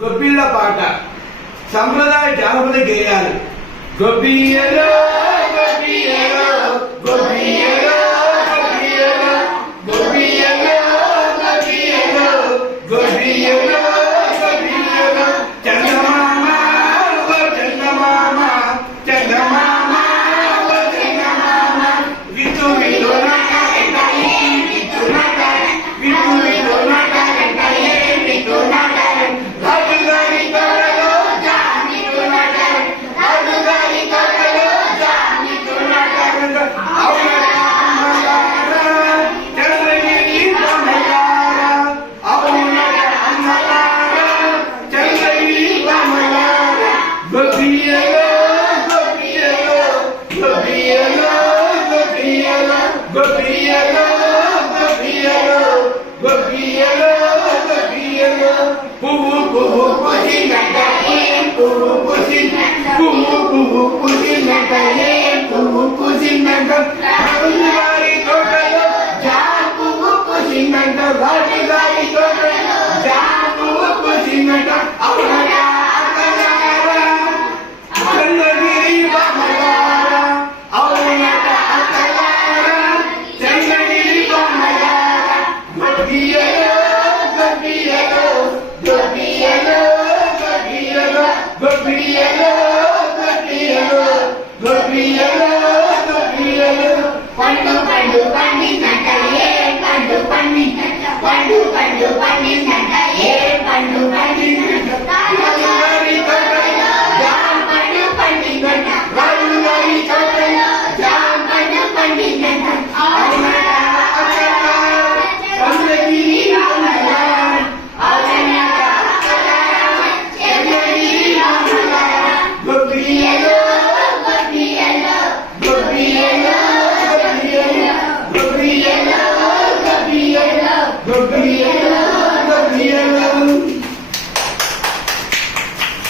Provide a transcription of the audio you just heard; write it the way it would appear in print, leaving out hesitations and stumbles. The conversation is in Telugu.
గొబ్బిళ్ళ పాట సంప్రదాయ జానపద గేయాలు. గొబ్బియ్యలో గొబ్బియ్యలో గొబ్బియ్యలో గొబ్బియ్యలో గొబ్బియ్యలో గొబ్బియ్యలో గొబ్బియ్యలో గొబ్బియ్యలో చందమామ ఓ చందమామ చందమామ ఓ చందమామ వితు వితు నాటకై వితు నాటకై వితు వితు నాటకై వితు నాటకై రాజుగారి తోటలో జామితు నాటకై రాజుగారి తోటలో జామితు నాటకై అవునరా అమ్మలారా చంద్రగిరి రామలారా అవునరా అమ్మలారా చంద్రగిరి రామలారా గొబ్బియ్యలో గొబ్బియ్యలో గొబ్బియ్యలో గొబ్బియ్యలో గొబ్బియ్యలో గొబ్బియ్యలో గొబ్బియ్యలో గొబ్బియ్యలో పువ్వు పువ్వు పువ్వినట్ట ఏం పువ్వు పువ్వినట్ట పువ్వు పువ్వు పువ్వినట్ట ఏం పువ్వు పువ్వినట్ట రాజుగారి తోటలో జామ పువ్వు పువ్వినట్ట రాజుగారి తోటలో జామ పువ్వు పువ్వినట్ట అవునరా అక్కలారా చంద్రగిరి రామలారా అవునరా అక్కలారా చంద్రగిరి రామలారా గొబ్బియ్యలో గొబ్బియ్యలో గొబ్బియ్యలో గొబ్బియ్యలో గొబ్బియ్యలో గొబ్బియ్యలో గొబ్బియ్యలో గొబ్బియ్యలో పండు పండు పండినట్ట ఏ పండు పండినట్ట పండు పండు పండినట్ట ఏ పండు పండినట్ట రాజుగారి తోటలో జామ పండు పండినట్ట రాజుగారి తోటలో జామ పండు పండినట్ట అవునరా అక్కలారా చంద్రగిరి రామలారా అవునరా అక్కలారా చంద్రగిరి రామలారా గొబ్బియ్యలో గొబ్బియ్యలో గొబ్బియ్యలో గొబ్బియ్యలో గొబ్బియ్యలో గొబ్బియ్యలో గొబ్బియ్యలో గొబ్బియ్యలో